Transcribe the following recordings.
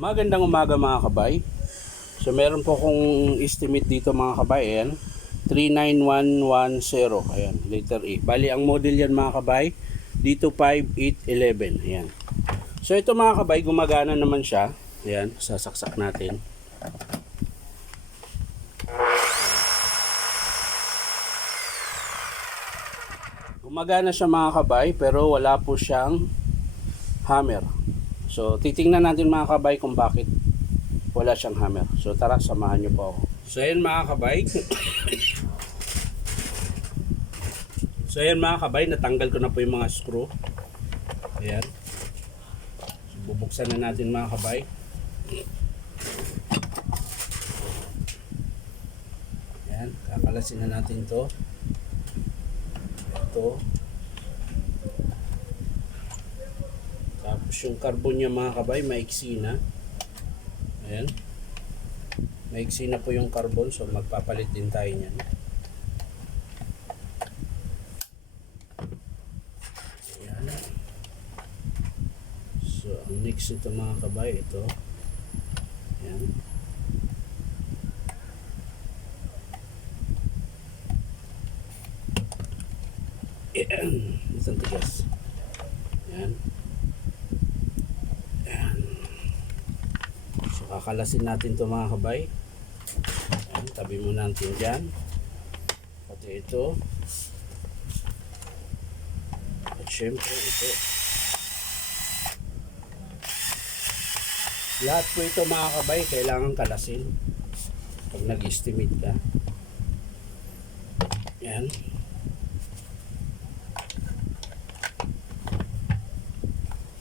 Magandang umaga mga kabay. So meron po akong estimate dito mga kabay. Ayan, 39110. Ayan, letter E. Bali ang model yan mga kabay, D25811. Ayan. So ito mga kabay, gumagana naman siya. Ayan, sasaksak natin. Gumagana siya mga kabay, pero wala po siyang hammer. So titingnan natin mga kabay kung bakit wala siyang hammer. So tara, samahan niyo po ako. So ayan mga kabay. So ayan mga kabay, natanggal ko na po yung mga screw. Ayan. So, bubuksan na natin mga kabay. Ayan, kakalasin na natin to. Ito. Tapos yung carbon niya mga kabay, maiksi na. Ayan. Maiksi na po yung carbon, so magpapalit din tayo niyan. Ayan. So ang next ito mga kabay, ito. Ayan. Ayan. Isang tigas. Ayan. Ayan. So kakalasin natin ito mga kabay. Ayan, tabi mo natin dyan. Pati ito. At syempre ito. Lahat po ito mga kabay, kailangan kalasin pag nag-estimate ka. Ayan.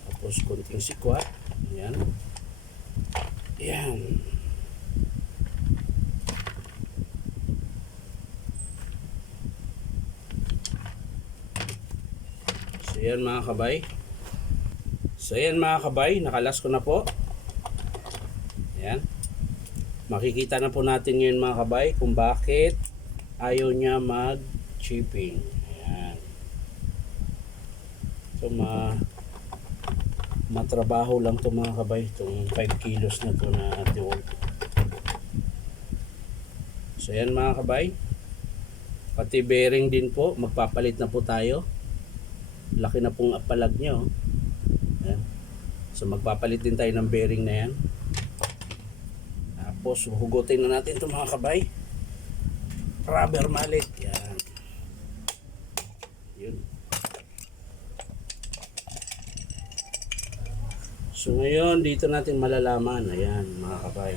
Tapos konting sikwat. Ayan. Ayan. So yan mga kabay. So yan mga kabay, nakalas ko na po. Ayan. Makikita na po natin ngayon mga kabay kung bakit ayaw niya mag-chipping. Ayan. So matrabaho lang to mga kabay, itong 5 kilos na to na DeWalt. So yan mga kabay, pati bearing din po, magpapalit na po tayo. Laki na pong apalag nyo. Ayan. So magpapalit din tayo ng bearing na yan. Tapos hugutin na natin ito mga kabay, rubber mallet. Yan. Yun. So ngayon dito natin malalaman, ayan mga kabay,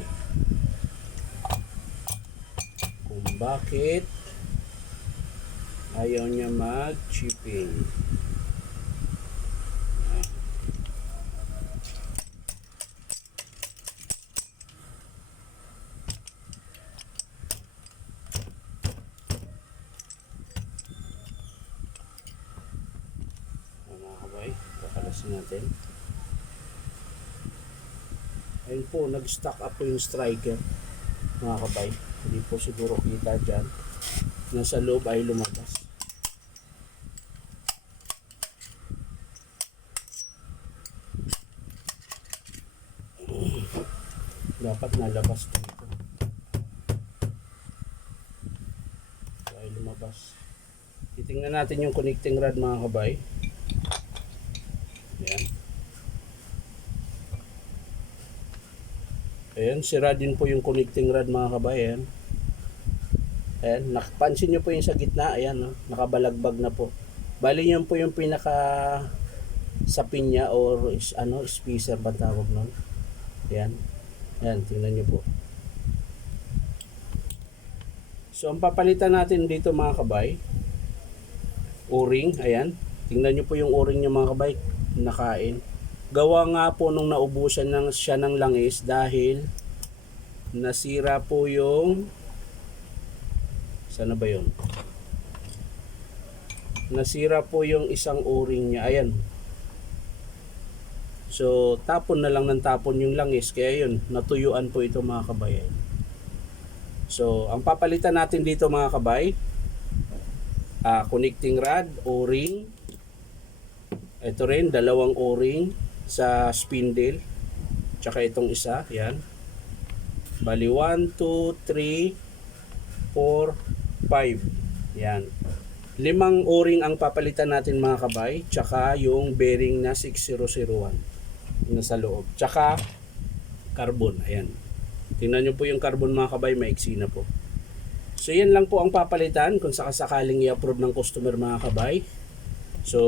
kung bakit ayaw niya mag-chipping. Mga kabay, kakalasin natin. Ayun po, nag-stock up po yung striker mga kabay. Hindi po siguro kita dyan. Nasa loob ay lumabas. Dapat nalabas dito. So, ay lumabas. Titingnan natin yung connecting rod mga kabay. Ayan. Ayan, sira din po yung connecting rod mga kabayan. Ayan, nakapansin nyo po yung sa gitna. Ayan, no? Nakabalagbag na po. Bali yun po yung pinaka sapin niya or spacer ba tawag nun. Ayan. Ayan, tingnan nyo po. So, ang papalitan natin dito mga kabay, o-ring. Ayan. Tingnan nyo po yung o-ring niya mga kabay. Nakain. Gawa nga po nung naubusan siya ng langis dahil nasira po yung, sana ba yun? Nasira po yung isang o-ring niya. Ayan. So tapon na lang ng tapon yung langis, kaya yun, natuyuan po ito mga kabay. So ang papalitan natin dito mga kabay, connecting rod, o-ring. Ito rin, dalawang o-ring sa spindle. tsaka itong isa, yan. Bali 1, 2, 3, 4, 5. Yan. 5 o-ring ang papalitan natin mga kabay, tsaka yung bearing na 6001 nasa loob. Tsaka carbon, ayan. Tingnan nyo po yung carbon mga kabay, maiksi na po. So yan lang po ang papalitan kung sakasakaling i-approve ng customer mga kabay. So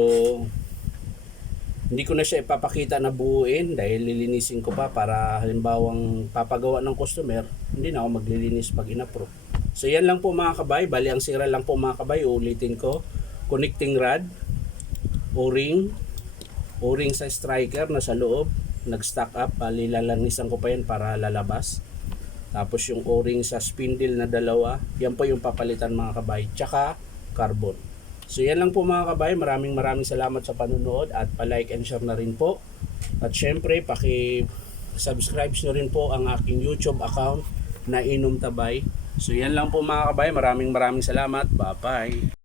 hindi ko na siya ipapakita na buuin dahil lilinisin ko pa para halimbawang papagawa ng customer, hindi na ako maglilinis pag in-approve. So yan lang po mga kabay, bali ang sira lang po mga kabay, ulitin ko, connecting rod, o-ring sa striker na sa loob, nag-stack up, bali lalanisan ko pa yan para lalabas. Tapos yung o-ring sa spindle na dalawa, yan po yung papalitan mga kabay, tsaka carbon. So yan lang po mga kabay, maraming salamat sa panunood at pa-like and share na rin po. At syempre, paki-subscribe nyo rin po ang aking YouTube account na Inom Tabay. So yan lang po mga kabay, maraming salamat. Bye-bye.